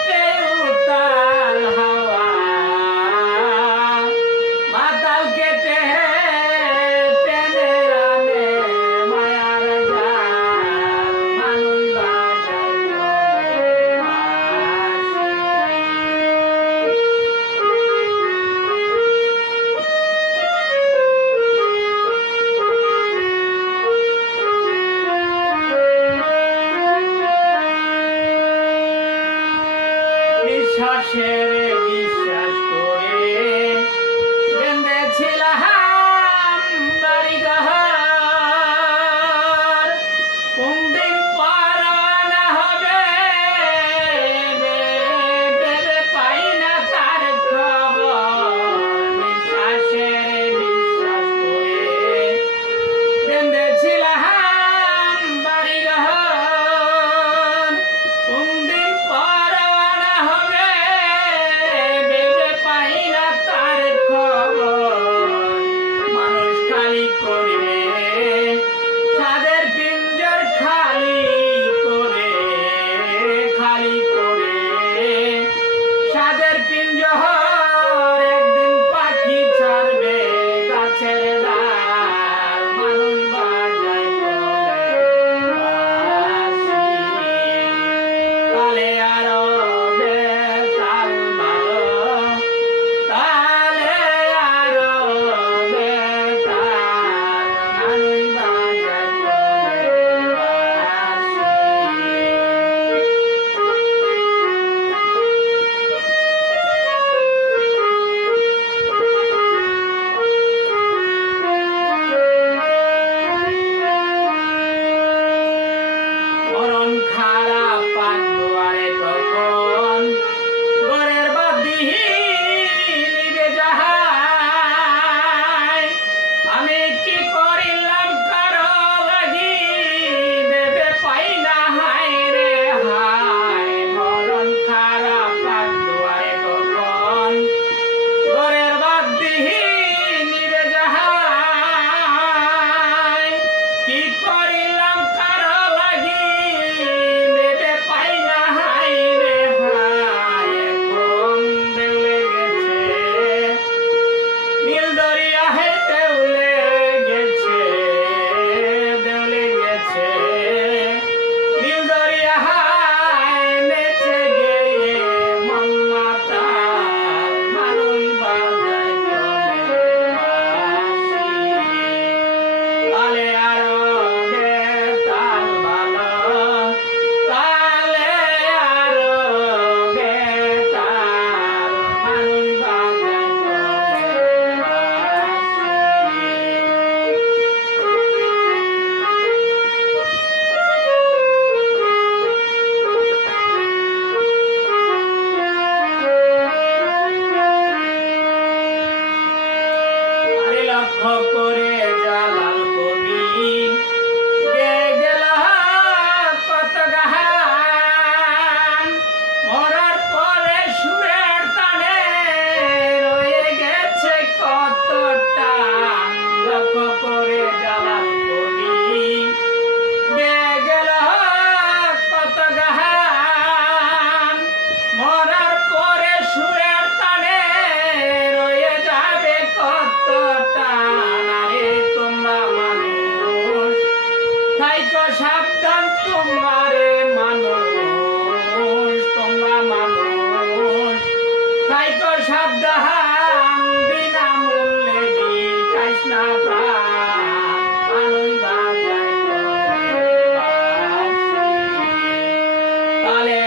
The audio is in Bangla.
উঠে উতাল হাওয়া মাতাল কেটে প্রেমের আনে মায়ার জাল মানুষ বাজায় বিশ্বাসের বিশ্বাস করে বেঁধেছিলাম বাড়িঘর কোনদিন পরানা হবে ভেবে পাই না তার খবর বিশ্বাসের বিশ্বাস করে বেঁধেছিলাম বাড়িঘর কোনদিন পরানা হবে ভেবে পাই না তার খবর মানুষ খালি করে সাদের পিঞ্জর খালি করে সাদের পিঞ্জর একদিন পাখি ছাড়বে গাছের ডাল মানুষ বাজায় বাঁশি তালে আরো বেতাল ভালো তালে আরো বেতাল মানুষ বাজায় মরণ খারাপ পাক দুয়ারে তখন ঘরের বাতি নিভে যায় আমি কি করিলাম কারো লাগি ভেবে পাই না হায় রে হায় মরণ খারাপ পাক দুয়ারে তখন ঘরের বাতি নিভে যায় কি করিলাম কারো লাগি ভেবে পাই না হায় রে হায় এখন দেউলে গেছে নীল দরিয়া হে দেউলে গেছে নীল দরিয়া হায় নেচে গিয়ে মন্মাতাল মানুষ বাজায় বাঁশি তালে আরো বেতাল ভালো তালে আরো বেতাল মানুষ বাজায় আরে লক্ষ্য করে জালাল কবি গে গেল কত গান মরার পরে সুরের তানে রয়ে গেছে কত টান লক্ষ্য করে জালাল কবি গে গেল কত গান মরার পরে সুরের তানে রয়ে যাবে কত টান আরে তোমরা মানুষ থাইকো সাবধান তোমরা রে মানুষ থাইকো সাবধান বিনামূল্যে বিকাশ না প্রাণ মানুষ বাজায় বাঁশি তালে